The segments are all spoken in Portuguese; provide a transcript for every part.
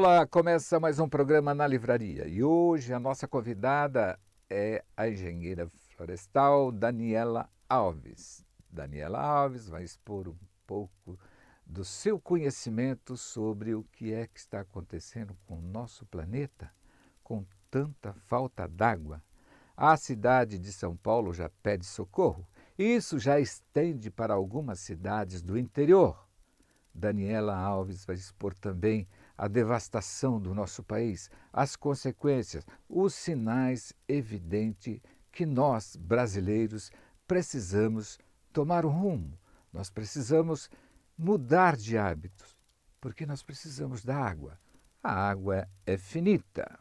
Olá, começa mais um programa na Livraria e hoje a nossa convidada é a engenheira florestal Daniela Alves. Daniela Alves vai expor um pouco do seu conhecimento sobre o que é que está acontecendo com o nosso planeta, com tanta falta d'água. A cidade de São Paulo já pede socorro e isso já estende para algumas cidades do interior. Daniela Alves vai expor também a devastação do nosso país, as consequências, os sinais evidentes que nós, brasileiros, precisamos tomar um rumo. Nós precisamos mudar de hábitos, porque nós precisamos da água. A água é finita.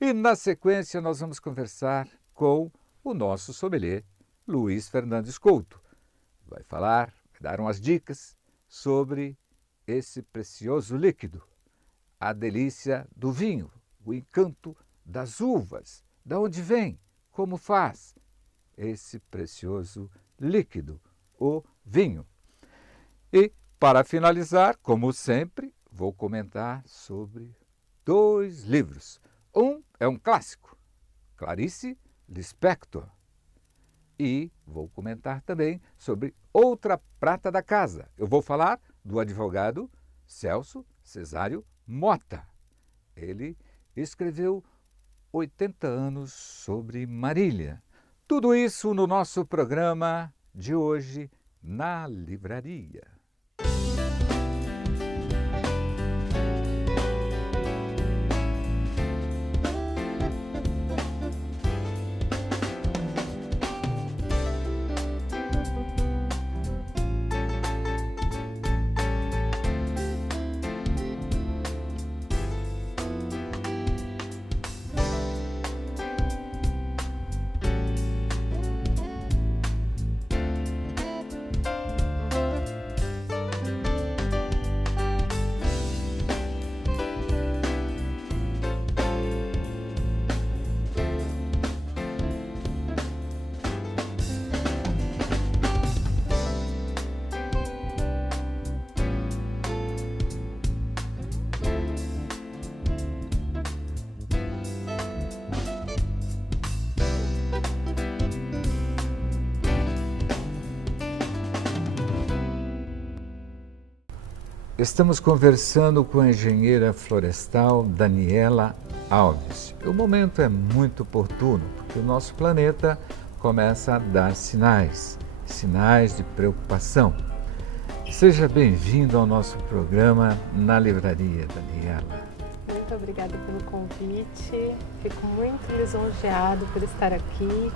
E na sequência nós vamos conversar com o nosso sommelier, Luiz Fernandes Couto. Vai dar umas dicas sobre esse precioso líquido, a delícia do vinho, o encanto das uvas, de onde vem, como faz esse precioso líquido, o vinho. E, para finalizar, como sempre, vou comentar sobre 2 livros. Um é um clássico, Clarice Lispector. E vou comentar também sobre outra prata da casa. Eu vou falar do advogado Celso Cesário Mota. Ele escreveu 80 anos sobre Marília. Tudo isso no nosso programa de hoje na Livraria. Estamos conversando com a engenheira florestal Daniela Alves. O momento é muito oportuno, porque o nosso planeta começa a dar sinais de preocupação. Seja bem-vindo ao nosso programa na Livraria, Daniela. Muito obrigada pelo convite, fico muito lisonjeado por estar aqui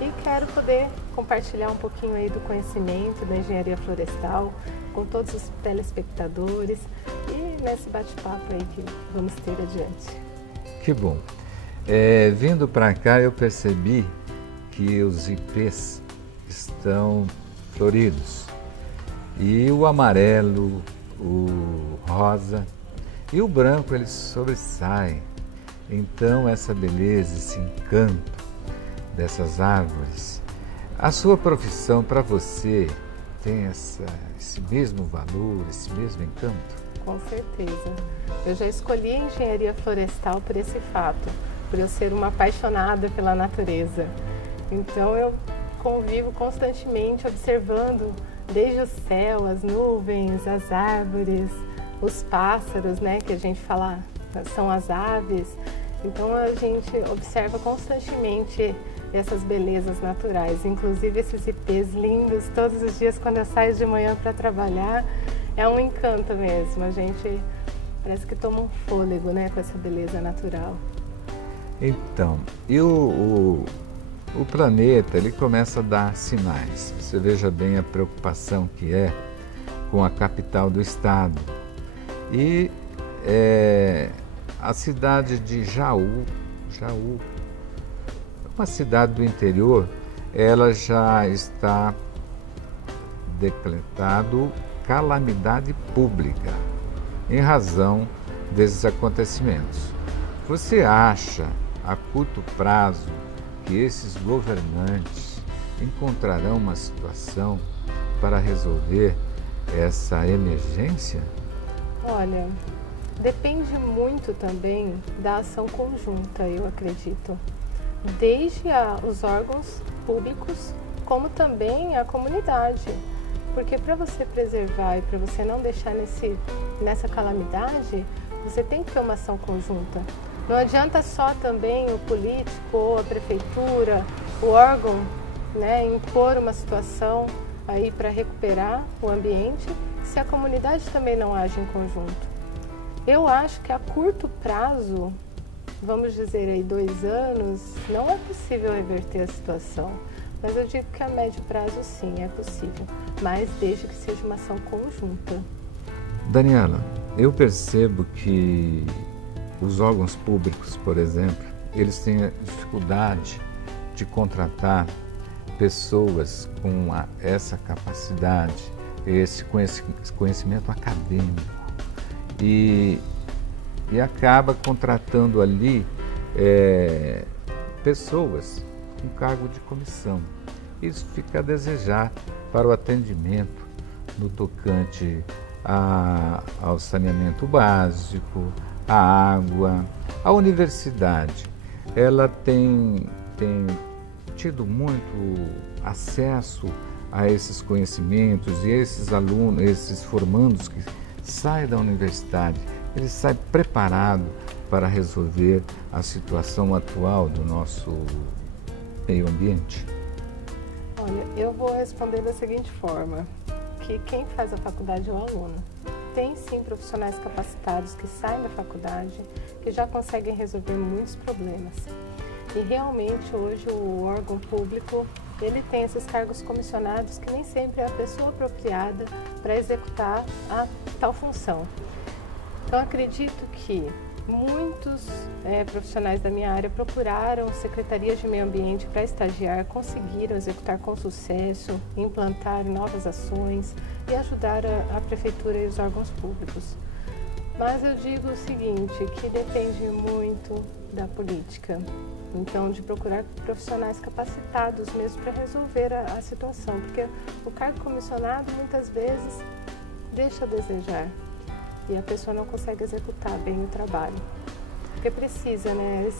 e quero poder compartilhar um pouquinho aí do conhecimento da engenharia florestal com todos os telespectadores e nesse bate-papo aí que vamos ter adiante. Que bom. Vindo para cá eu percebi que os ipês estão floridos e o amarelo, o rosa e o branco eles sobressaem. Então essa beleza, esse encanto dessas árvores, a sua profissão para você tem esse mesmo valor, esse mesmo encanto? Com certeza. Eu já escolhi a engenharia florestal por esse fato, por eu ser uma apaixonada pela natureza. Então eu convivo constantemente observando desde o céu, as nuvens, as árvores, os pássaros, né, que a gente fala são as aves. Então a gente observa constantemente essas belezas naturais, inclusive esses ipês lindos, todos os dias quando eu saio de manhã para trabalhar, é um encanto mesmo, a gente parece que toma um fôlego, né, com essa beleza natural. Então, e o planeta, ele começa a dar sinais, você veja bem a preocupação que é com a capital do estado, e a cidade de Jaú, uma cidade do interior, ela já está decretado calamidade pública em razão desses acontecimentos. Você acha, a curto prazo, que esses governantes encontrarão uma situação para resolver essa emergência? Olha, Depende muito também da ação conjunta, eu acredito. Desde os órgãos públicos, como também a comunidade. Porque para você preservar e para você não deixar nessa calamidade, você tem que ter uma ação conjunta. Não adianta só também o político ou a prefeitura, o órgão, né, impor uma situação aí para recuperar o ambiente, se a comunidade também não age em conjunto. Eu acho que a curto prazo, vamos dizer aí 2 anos, não é possível reverter a situação. Mas eu digo que a médio prazo sim, é possível. Mas desde que seja uma ação conjunta. Daniela, eu percebo que os órgãos públicos, por exemplo, eles têm a dificuldade de contratar pessoas com essa capacidade, esse conhecimento acadêmico. E acaba contratando ali pessoas com cargo de comissão. Isso fica a desejar para o atendimento no tocante ao saneamento básico, à água. A universidade, ela tem tido muito acesso a esses conhecimentos e esses alunos, esses formandos que saem da universidade, eles saem preparados para resolver a situação atual do nosso meio ambiente? Olha, eu vou responder da seguinte forma, que quem faz a faculdade é o aluno. Tem sim profissionais capacitados que saem da faculdade, que já conseguem resolver muitos problemas. E realmente hoje o órgão público, ele tem esses cargos comissionados que nem sempre é a pessoa apropriada para executar a tal função. Então acredito que muitos profissionais da minha área procuraram secretarias de meio ambiente para estagiar, conseguiram executar com sucesso, implantar novas ações e ajudar a prefeitura e os órgãos públicos. Mas eu digo o seguinte, que depende muito da política. Então, de procurar profissionais capacitados mesmo para resolver a situação, porque o cargo comissionado muitas vezes deixa a desejar e a pessoa não consegue executar bem o trabalho. Porque precisa, né?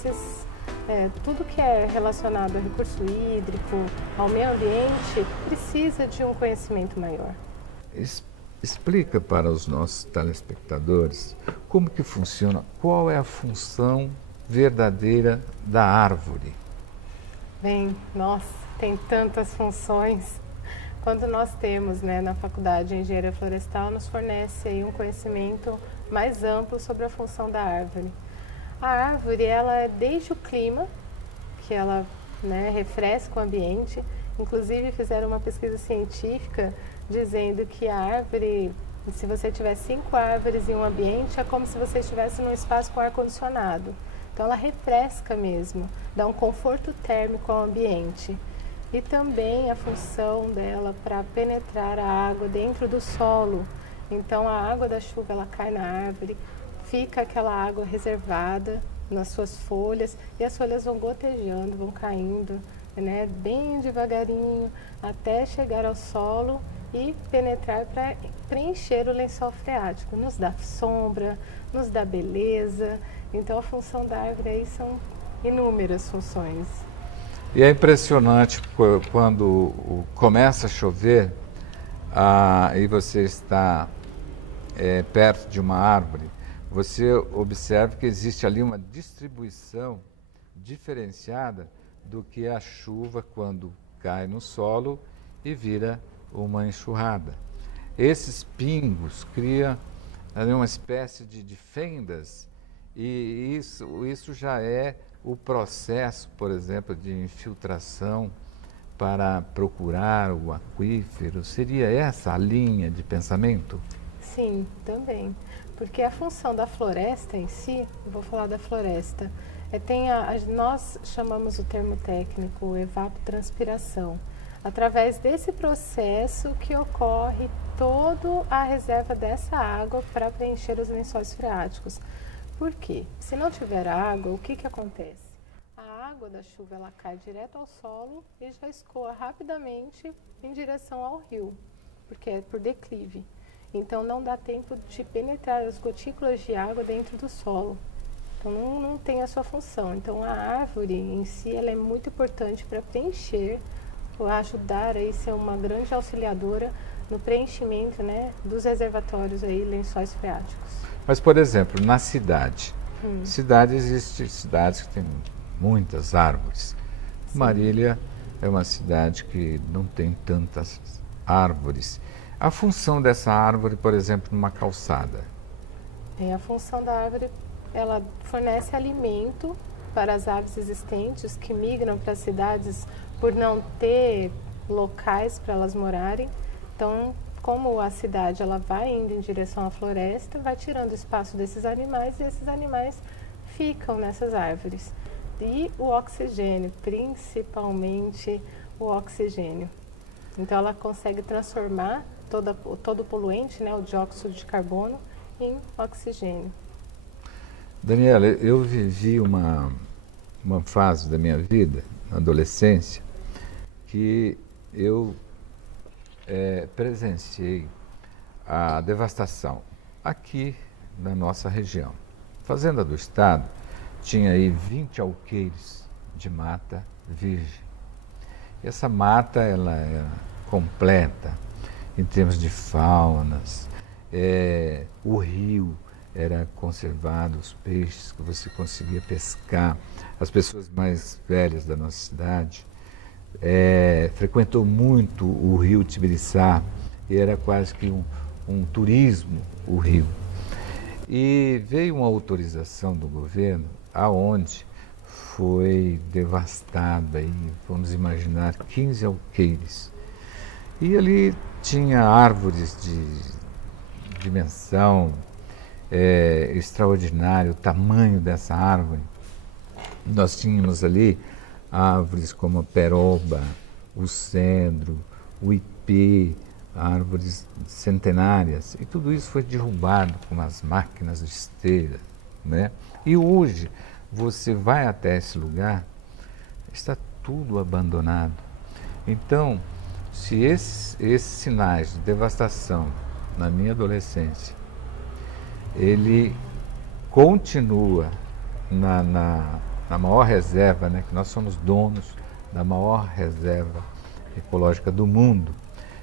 Tudo que é relacionado ao recurso hídrico, ao meio ambiente, precisa de um conhecimento maior. Explica para os nossos telespectadores como que funciona, qual é a função verdadeira da árvore. Bem, nossa, tem tantas funções. Quando nós temos, né, na faculdade de Engenharia Florestal, nos fornece aí um conhecimento mais amplo sobre a função da árvore. A árvore, ela é desde o clima, que ela, né, refresca o ambiente. Inclusive fizeram uma pesquisa científica dizendo que a árvore, se você tiver 5 árvores em um ambiente, é como se você estivesse num espaço com ar-condicionado. Então ela refresca mesmo, dá um conforto térmico ao ambiente. E também a função dela para penetrar a água dentro do solo. Então a água da chuva ela cai na árvore, fica aquela água reservada nas suas folhas e as folhas vão gotejando, vão caindo, né, bem devagarinho até chegar ao solo e penetrar para preencher o lençol freático. Nos dá sombra, nos dá beleza. Então a função da árvore aí são inúmeras funções. E é impressionante quando começa a chover e você está perto de uma árvore, você observa que existe ali uma distribuição diferenciada do que a chuva quando cai no solo e vira uma enxurrada. Esses pingos criam uma espécie de fendas e isso já é o processo, por exemplo, de infiltração para procurar o aquífero. Seria essa a linha de pensamento? Sim, também. Porque a função da floresta em si, eu vou falar da floresta, nós chamamos o termo técnico evapotranspiração. Através desse processo que ocorre toda a reserva dessa água para preencher os lençóis freáticos. Por quê? Se não tiver água, o que acontece? A água da chuva ela cai direto ao solo e já escoa rapidamente em direção ao rio, porque é por declive. Então não dá tempo de penetrar as gotículas de água dentro do solo. Então não tem a sua função. Então a árvore em si ela é muito importante para preencher, para ajudar a ser uma grande auxiliadora no preenchimento, né, dos reservatórios aí, lençóis freáticos. Mas, por exemplo, na cidade, existem cidades que têm muitas árvores. Sim. Marília é uma cidade que não tem tantas árvores. A função dessa árvore, por exemplo, numa calçada? A função da árvore, ela fornece alimento para as aves existentes que migram para as cidades por não ter locais para elas morarem. Então, como a cidade ela vai indo em direção à floresta, vai tirando espaço desses animais e esses animais ficam nessas árvores. E o oxigênio, principalmente o oxigênio. Então ela consegue transformar todo o poluente, né, o dióxido de carbono, em oxigênio. Daniela, eu vivi uma fase da minha vida, na adolescência, que eu presenciei a devastação aqui na nossa região. Fazenda do Estado tinha aí 20 alqueires de mata virgem. E essa mata ela era completa em termos de faunas, o rio era conservado, os peixes que você conseguia pescar. As pessoas mais velhas da nossa cidade frequentou muito o rio Tibiriçá e era quase que um turismo o rio. E veio uma autorização do governo aonde foi devastado aí, vamos imaginar, 15 alqueires. E ali tinha árvores de dimensão extraordinária, o tamanho dessa árvore. Nós tínhamos ali árvores como a peroba, o cedro, o ipê, árvores centenárias, e tudo isso foi derrubado com as máquinas de esteira, né? E hoje você vai até esse lugar, está tudo abandonado. Então, se esses sinais de devastação na minha adolescência, ele continua na maior reserva, né, que nós somos donos da maior reserva ecológica do mundo,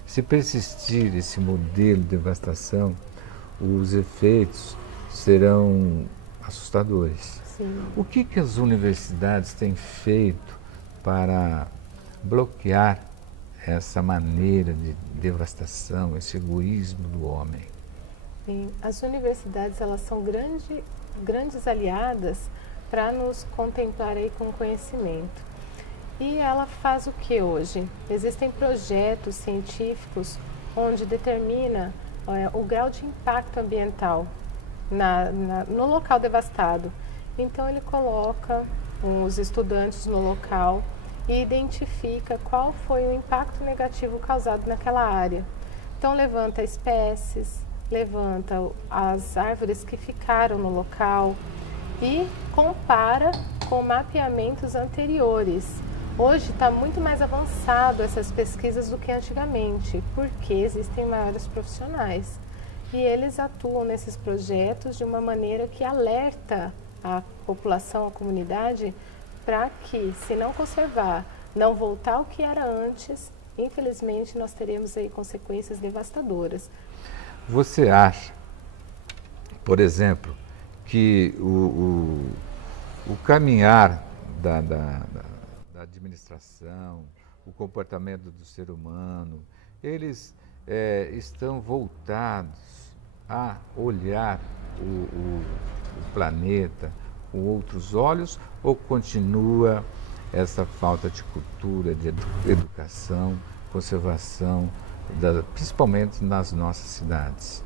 se persistir esse modelo de devastação, os efeitos serão assustadores. Sim. O que as universidades têm feito para bloquear essa maneira de devastação, esse egoísmo do homem? Sim. As universidades elas são grandes aliadas para nos contemplar aí com conhecimento. E ela faz o que hoje? Existem projetos científicos onde determina o grau de impacto ambiental no local devastado. Então ele coloca os estudantes no local e identifica qual foi o impacto negativo causado naquela área. Então levanta espécies, levanta as árvores que ficaram no local e compara com mapeamentos anteriores. Hoje está muito mais avançado essas pesquisas do que antigamente, porque existem maiores profissionais e eles atuam nesses projetos de uma maneira que alerta a população, a comunidade, para que, se não conservar, não voltar ao que era antes, infelizmente nós teremos aí consequências devastadoras. Você acha, por exemplo, que o caminhar da administração, o comportamento do ser humano, eles estão voltados a olhar o planeta com outros olhos, ou continua essa falta de cultura, de educação, conservação, principalmente nas nossas cidades?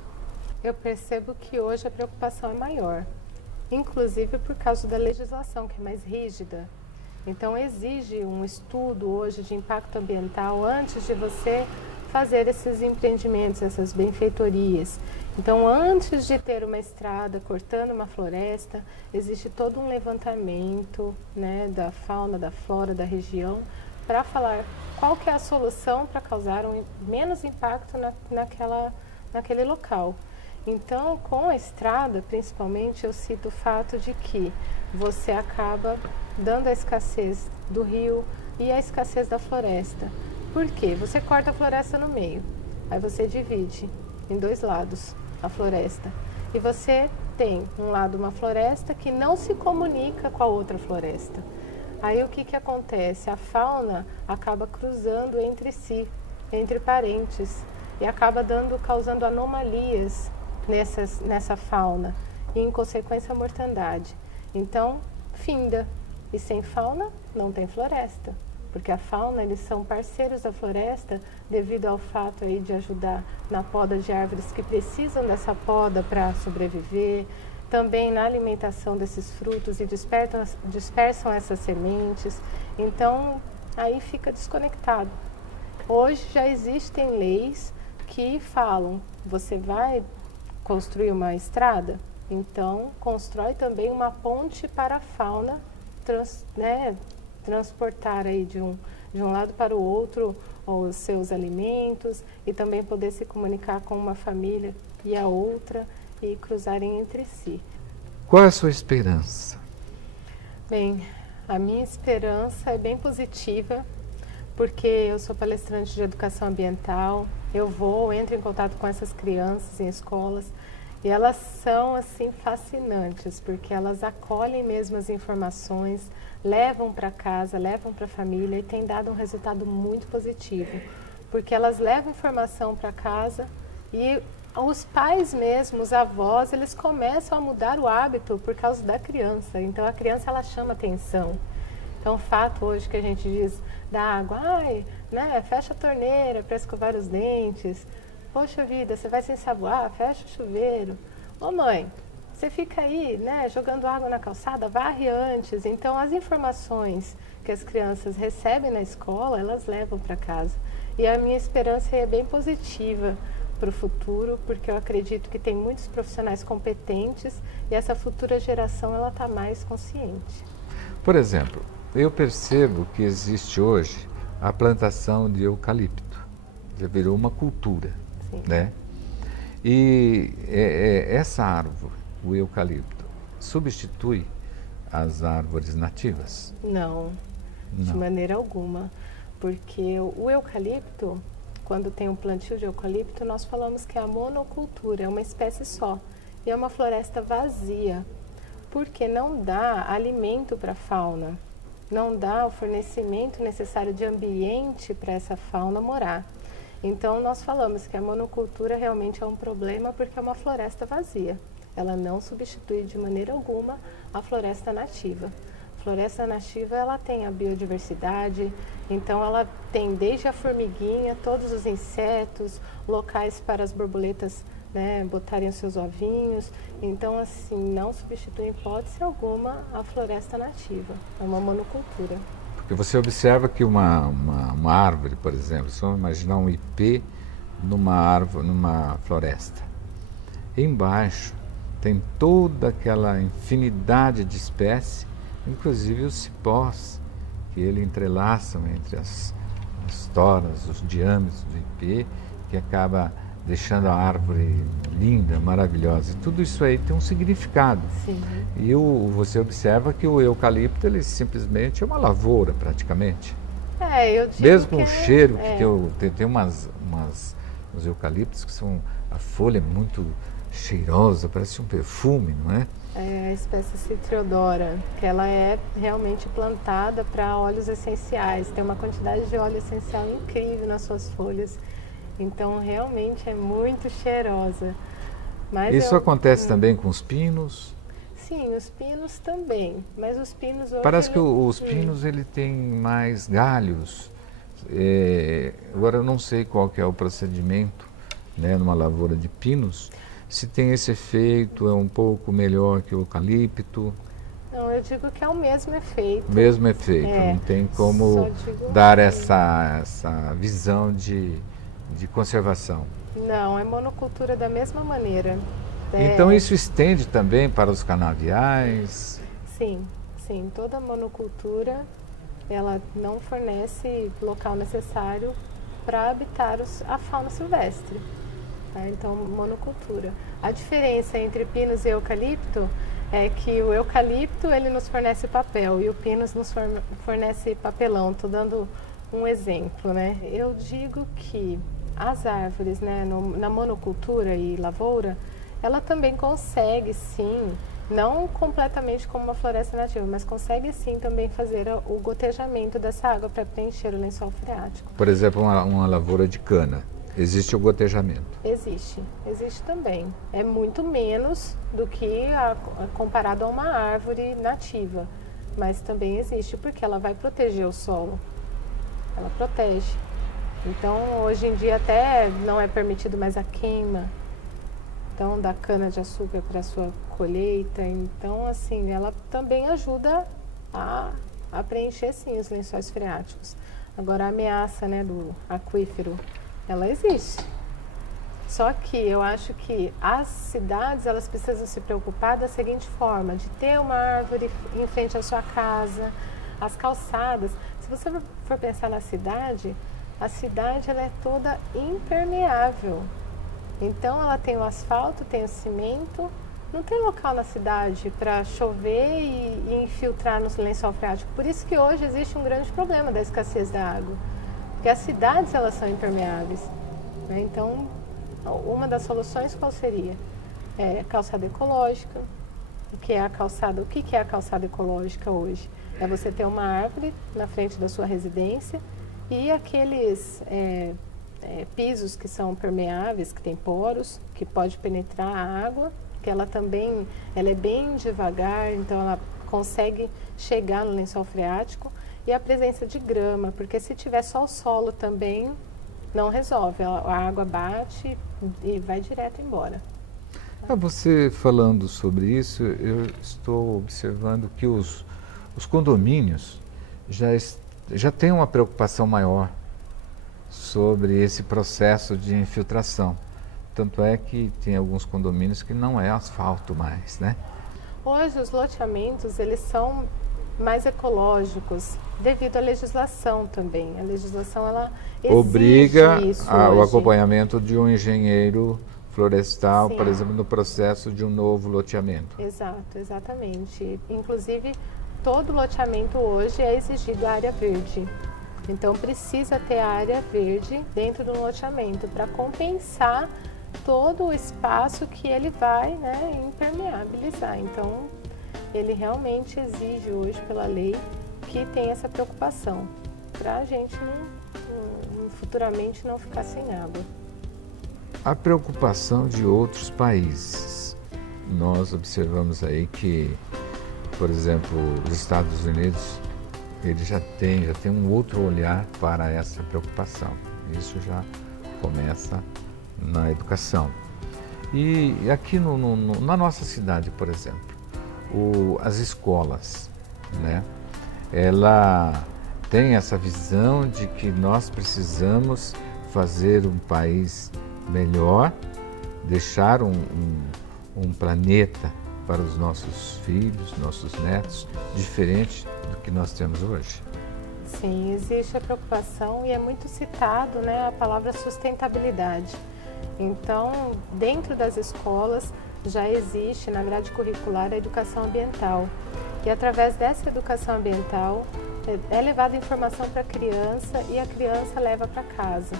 Eu percebo que hoje a preocupação é maior, inclusive por causa da legislação que é mais rígida. Então exige um estudo hoje de impacto ambiental antes de você fazer esses empreendimentos, essas benfeitorias. Então antes de ter uma estrada cortando uma floresta, existe todo um levantamento, né, da fauna, da flora da região, para falar qual que é a solução para causar menos impacto naquele local. Então, com a estrada, principalmente, eu cito o fato de que você acaba dando a escassez do rio e a escassez da floresta. Por quê? Você corta a floresta no meio, aí você divide em dois lados a floresta. E você tem um lado uma floresta que não se comunica com a outra floresta. Aí o que acontece? A fauna acaba cruzando entre si, entre parentes, e acaba causando anomalias nessa fauna e, em consequência, a mortandade. Então, finda. E sem fauna, não tem floresta. Porque a fauna, eles são parceiros da floresta devido ao fato aí de ajudar na poda de árvores que precisam dessa poda para sobreviver, também na alimentação desses frutos e dispersam essas sementes. Então, aí fica desconectado. Hoje já existem leis que falam, você vai construir uma estrada, então constrói também uma ponte para a fauna transportar aí de um lado para o outro os seus alimentos e também poder se comunicar com uma família e a outra e cruzarem entre si. Qual é a sua esperança? Bem, a minha esperança é bem positiva, porque eu sou palestrante de educação ambiental, entro em contato com essas crianças em escolas e elas são assim fascinantes, porque elas acolhem mesmo as informações, levam para casa, levam para a família e tem dado um resultado muito positivo, porque elas levam informação para casa e os pais mesmo, os avós, eles começam a mudar o hábito por causa da criança. Então a criança ela chama atenção. Então o fato hoje que a gente diz da água, fecha a torneira para escovar os dentes. Poxa vida, você vai se ensaboar, fecha o chuveiro. Ô mãe, você fica aí, jogando água na calçada, varre antes. Então as informações que as crianças recebem na escola, elas levam para casa. E a minha esperança é bem positiva para o futuro, porque eu acredito que tem muitos profissionais competentes e essa futura geração ela está mais consciente. Por exemplo, eu percebo que existe hoje a plantação de eucalipto, já virou uma cultura, Sim. né? E essa árvore, o eucalipto, substitui as árvores nativas? Não, de maneira alguma, porque o eucalipto, quando tem um plantio de eucalipto, nós falamos que é a monocultura, é uma espécie só. E é uma floresta vazia, porque não dá alimento para a fauna, não dá o fornecimento necessário de ambiente para essa fauna morar. Então nós falamos que a monocultura realmente é um problema porque é uma floresta vazia. Ela não substitui de maneira alguma a floresta nativa. A floresta nativa ela tem a biodiversidade, então ela tem desde a formiguinha, todos os insetos, locais para as borboletas botarem os seus ovinhos. Então assim, não substitui em hipótese alguma a floresta nativa, é uma monocultura. Porque você observa que uma árvore, por exemplo, se vamos imaginar um ipê numa floresta, embaixo tem toda aquela infinidade de espécies, inclusive os cipós, que ele entrelaçam entre as toras, os diâmetros do ipê, que acaba deixando a árvore linda, maravilhosa. E tudo isso aí tem um significado. Sim. E você observa que o eucalipto, ele simplesmente é uma lavoura, praticamente. Eu digo mesmo com que o cheiro, que tem uns eucaliptos que são, a folha é muito cheirosa, parece um perfume, não é? É a espécie Citriodora, que ela é realmente plantada para óleos essenciais, tem uma quantidade de óleo essencial incrível nas suas folhas. Então, realmente é muito cheirosa. Mas isso acontece também com os pinos? Sim, os pinos também. Mas os pinos hoje... Parece que os pinos ele tem mais galhos. Agora eu não sei qual que é o procedimento, numa lavoura de pinos. Se tem esse efeito, é um pouco melhor que o eucalipto. Não, eu digo que é o mesmo efeito. Mesmo efeito, não tem como dar essa visão de conservação. Não, é monocultura da mesma maneira. Então isso estende também para os canaviais? Sim, toda monocultura ela não fornece local necessário para habitar a fauna silvestre. tá? Então, monocultura. A diferença entre pinos e eucalipto é que o eucalipto ele nos fornece papel e o pinus nos fornece papelão. Estou dando um exemplo, né? Eu digo que as árvores, né, na monocultura e lavoura, ela também consegue sim, não completamente como uma floresta nativa, mas consegue sim também fazer o gotejamento dessa água para preencher o lençol freático. Por exemplo, uma lavoura de cana, existe o gotejamento? Existe também. É muito menos do que comparado a uma árvore nativa, mas também existe porque ela vai proteger o solo, ela protege. Então, hoje em dia até não é permitido mais a queima, então, da cana-de-açúcar para a sua colheita. Então, assim, ela também ajuda a preencher, sim, os lençóis freáticos. Agora, a ameaça, né, do aquífero, ela existe. Só que eu acho que as cidades, elas precisam se preocupar da seguinte forma, de ter uma árvore em frente à sua casa, as calçadas. Se você for pensar na cidade, a cidade ela é toda impermeável. Então, ela tem o asfalto, tem o cimento, não tem local na cidade para chover e infiltrar no lençol freático. Por isso que hoje existe um grande problema da escassez da água, porque as cidades elas são impermeáveis, né? Então, uma das soluções qual seria? Calçada ecológica. O que é a calçada ecológica hoje? É você ter uma árvore na frente da sua residência e aqueles pisos que são permeáveis, que tem poros, que pode penetrar a água, que ela é bem devagar, então ela consegue chegar no lençol freático, e a presença de grama, porque se tiver só o solo também não resolve, a água bate e vai direto embora. Você falando sobre isso, eu estou observando que os condomínios já têm uma preocupação maior sobre esse processo de infiltração. Tanto é que tem alguns condomínios que não é asfalto mais, né? Hoje os loteamentos, eles são mais ecológicos devido à legislação também. A legislação, ela exige obriga isso o hoje. acompanhamento de um engenheiro florestal, Sim. por exemplo, no processo de um novo loteamento. Exato, exatamente. Inclusive, todo loteamento hoje é exigido a área verde. Então, precisa ter a área verde dentro do loteamento para compensar todo o espaço que ele vai, né, impermeabilizar. Então, ele realmente exige hoje, pela lei, que tenha essa preocupação, para a gente futuramente não ficar sem água. A preocupação de outros países. Nós observamos aí que, por exemplo, os Estados Unidos, ele já tem um outro olhar para essa preocupação. Isso já começa na educação. E aqui na nossa cidade, por exemplo, as escolas, né? Ela tem essa visão de que nós precisamos fazer um país melhor, deixar um planeta para os nossos filhos, nossos netos, diferente do que nós temos hoje. Sim, existe a preocupação e é muito citado, né, a palavra sustentabilidade. Então, dentro das escolas já existe na grade curricular a educação ambiental. E através dessa educação ambiental é levada informação para a criança e a criança leva para casa.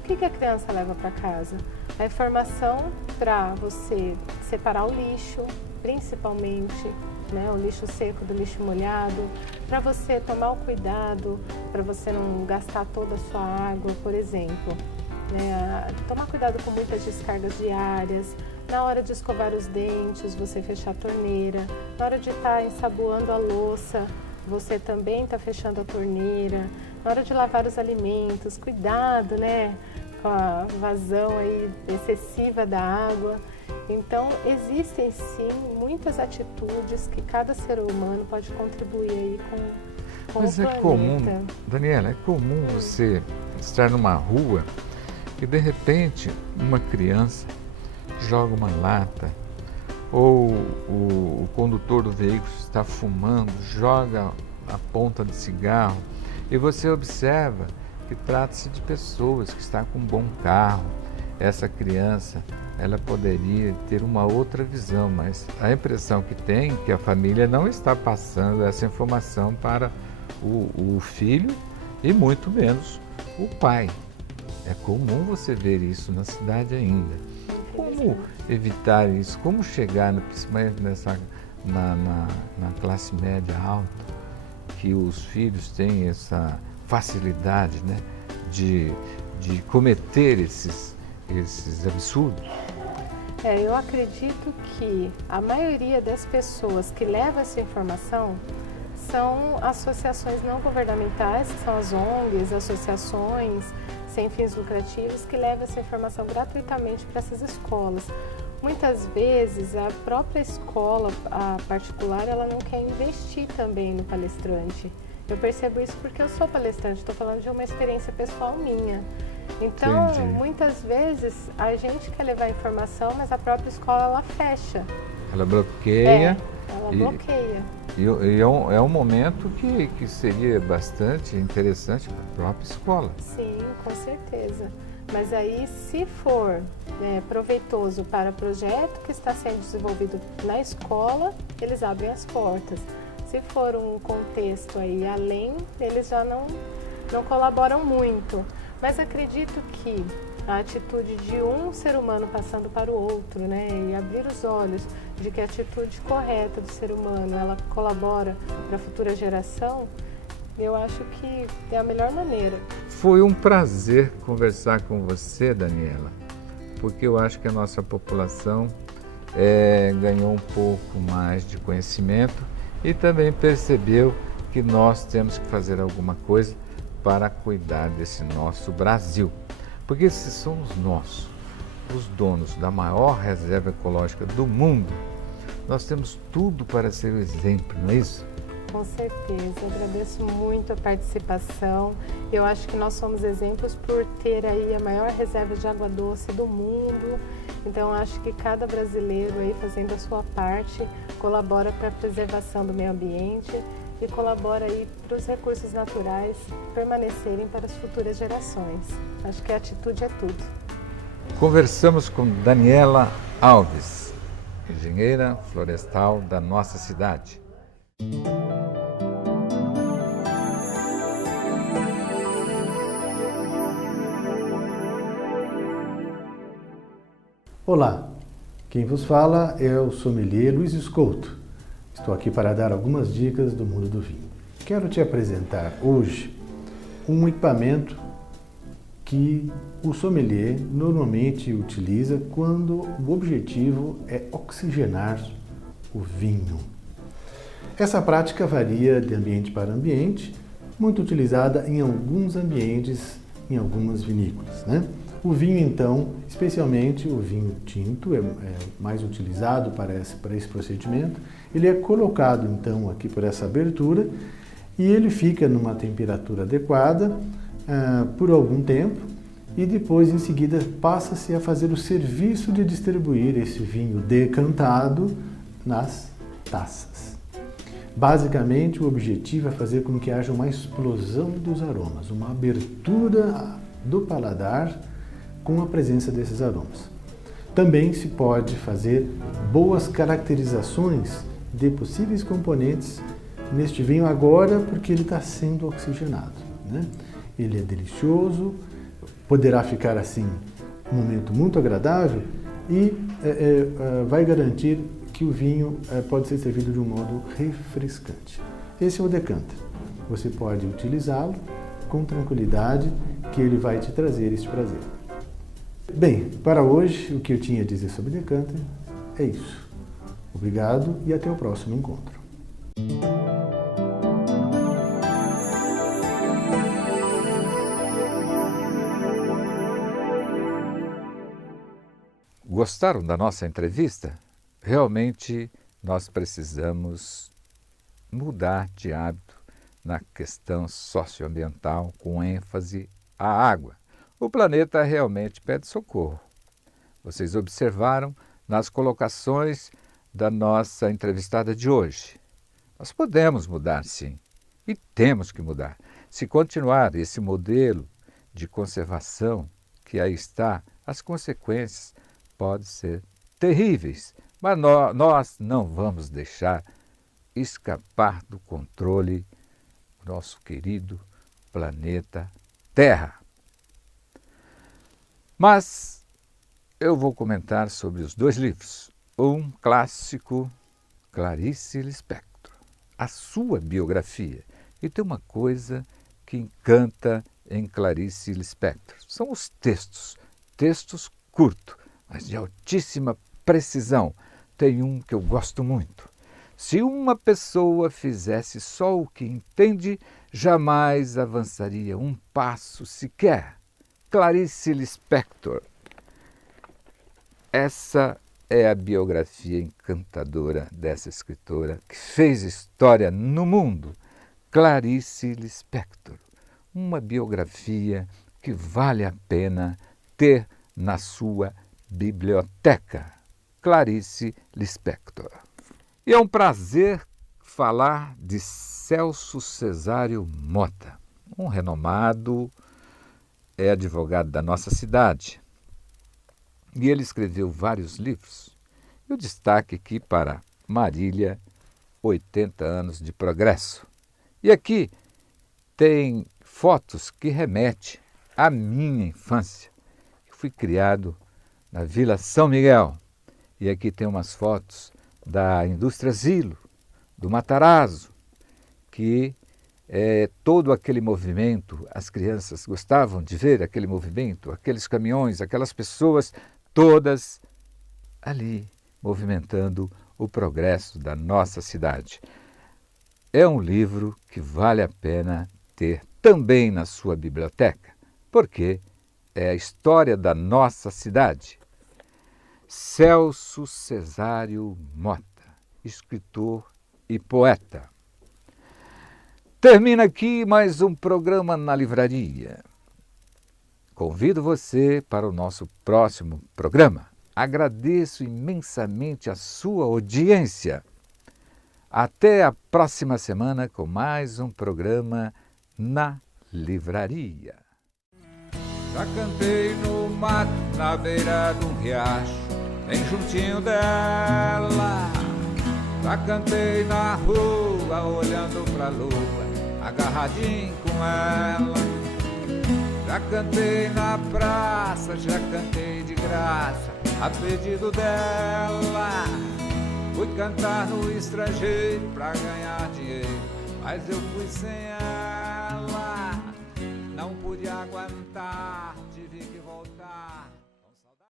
O que a criança leva para casa? A informação para você separar o lixo, principalmente, né, o lixo seco do lixo molhado, para você tomar o cuidado, para você não gastar toda a sua água, por exemplo. Né, tomar cuidado com muitas descargas diárias. Na hora de escovar os dentes, você fechar a torneira. Na hora de estar ensaboando a louça, você também está fechando a torneira. Na hora de lavar os alimentos, cuidado, né, com a vazão aí excessiva da água. Então, existem sim muitas atitudes que cada ser humano pode contribuir aí com Mas o é planeta. comum, Daniela, é comum você estar numa rua e de repente uma criança joga uma lata ou o condutor do veículo está fumando, joga a ponta de cigarro e você observa que trata-se de pessoas que estão com um bom carro. essa criança ela poderia ter uma outra visão, mas a impressão que tem é que a família não está passando essa informação para o filho e muito menos o pai. É comum você ver isso na cidade ainda. Como evitar isso? Como chegar, principalmente na classe média alta, que os filhos têm essa facilidade, né, de cometer esses absurdos? Eu acredito que a maioria das pessoas que leva essa informação são associações não governamentais, que são as ONGs, associações sem fins lucrativos, que levam essa informação gratuitamente para essas escolas. Muitas vezes a própria escola, a particular, ela não quer investir também no palestrante. Eu percebo isso porque eu sou palestrante, estou falando de uma experiência pessoal minha. Então, Entendi. muitas vezes a gente quer levar informação, mas a própria escola ela fecha. Ela bloqueia. Ela bloqueia. E é um momento que seria bastante interessante para a própria escola. Sim, com certeza. Mas aí, se for proveitoso para o projeto que está sendo desenvolvido na escola, eles abrem as portas. Se for um contexto aí além, eles já não colaboram muito. Mas acredito que a atitude de um ser humano passando para o outro, né, e abrir os olhos de que a atitude correta do ser humano, ela colabora para a futura geração, eu acho que é a melhor maneira. Foi um prazer conversar com você, Daniela, porque eu acho que a nossa população ganhou um pouco mais de conhecimento e também percebeu que nós temos que fazer alguma coisa para cuidar desse nosso Brasil. Porque se somos nós, os donos da maior reserva ecológica do mundo, nós temos tudo para ser o exemplo, não é isso? Com certeza, eu agradeço muito a participação. Eu acho que nós somos exemplos por ter aí a maior reserva de água doce do mundo. Então, acho que cada brasileiro aí fazendo a sua parte colabora para a preservação do meio ambiente e colabora aí para os recursos naturais permanecerem para as futuras gerações. Acho que a atitude é tudo. Conversamos com Daniela Alves, engenheira florestal da nossa cidade. Olá, quem vos fala é o sommelier Luiz Escolto. Estou aqui para dar algumas dicas do mundo do vinho. Quero te apresentar hoje um equipamento que o sommelier normalmente utiliza quando o objetivo é oxigenar o vinho. Essa prática varia de ambiente para ambiente, muito utilizada em alguns ambientes, em algumas vinícolas, né? O vinho, então, especialmente o vinho tinto, é mais utilizado para esse procedimento. Ele é colocado, então, aqui por essa abertura e ele fica numa temperatura adequada por algum tempo e depois, em seguida, passa-se a fazer o serviço de distribuir esse vinho decantado nas taças. Basicamente, o objetivo é fazer com que haja uma explosão dos aromas, uma abertura do paladar com a presença desses aromas. Também se pode fazer boas caracterizações de possíveis componentes neste vinho agora, porque ele está sendo oxigenado, né? Ele é delicioso, poderá ficar assim um momento muito agradável e vai garantir que o vinho pode ser servido de um modo refrescante. Esse é o decanter. Você pode utilizá-lo com tranquilidade, que ele vai te trazer este prazer. Bem, para hoje, o que eu tinha a dizer sobre decanter é isso. Obrigado e até o próximo encontro. Gostaram da nossa entrevista? Realmente nós precisamos mudar de hábito na questão socioambiental com ênfase à água. O planeta realmente pede socorro. Vocês observaram nas colocações da nossa entrevistada de hoje. Nós podemos mudar, sim, e temos que mudar. Se continuar esse modelo de conservação que aí está as consequências podem ser terríveis, mas nós não vamos deixar escapar do controle o nosso querido planeta Terra. Mas eu vou comentar sobre os dois livros. Um clássico, Clarice Lispector, a sua biografia. E tem uma coisa que encanta em Clarice Lispector. São os textos curtos, mas de altíssima precisão. Tem um que eu gosto muito. Se uma pessoa fizesse só o que entende, jamais avançaria um passo sequer. Clarice Lispector. Essa é a biografia encantadora dessa escritora que fez história no mundo. Clarice Lispector. Uma biografia que vale a pena ter na sua biblioteca. Clarice Lispector. E é um prazer falar de Celso Cesário Mota, um renomado advogado da nossa cidade. E ele escreveu vários livros. E o destaque aqui para Marília, 80 anos de progresso. E aqui tem fotos que remetem à minha infância. Eu fui criado na Vila São Miguel. E aqui tem umas fotos da Indústria Zilo, do Matarazzo, que todo aquele movimento, as crianças gostavam de ver aquele movimento, aqueles caminhões, aquelas pessoas todas ali movimentando o progresso da nossa cidade. É um livro que vale a pena ter também na sua biblioteca, porque é a história da nossa cidade. Celso Cesário Mota, escritor e poeta. Termina aqui mais um programa na livraria. Convido você para o nosso próximo programa. Agradeço imensamente a sua audiência. Até a próxima semana com mais um programa na livraria. Já cantei no mato, na beira de um riacho, bem juntinho dela. Já cantei na rua, olhando pra lua, agarradinho com ela. Já cantei na praça, já cantei de graça, a pedido dela. Fui cantar no estrangeiro pra ganhar dinheiro, mas eu fui sem ela. Não pude aguentar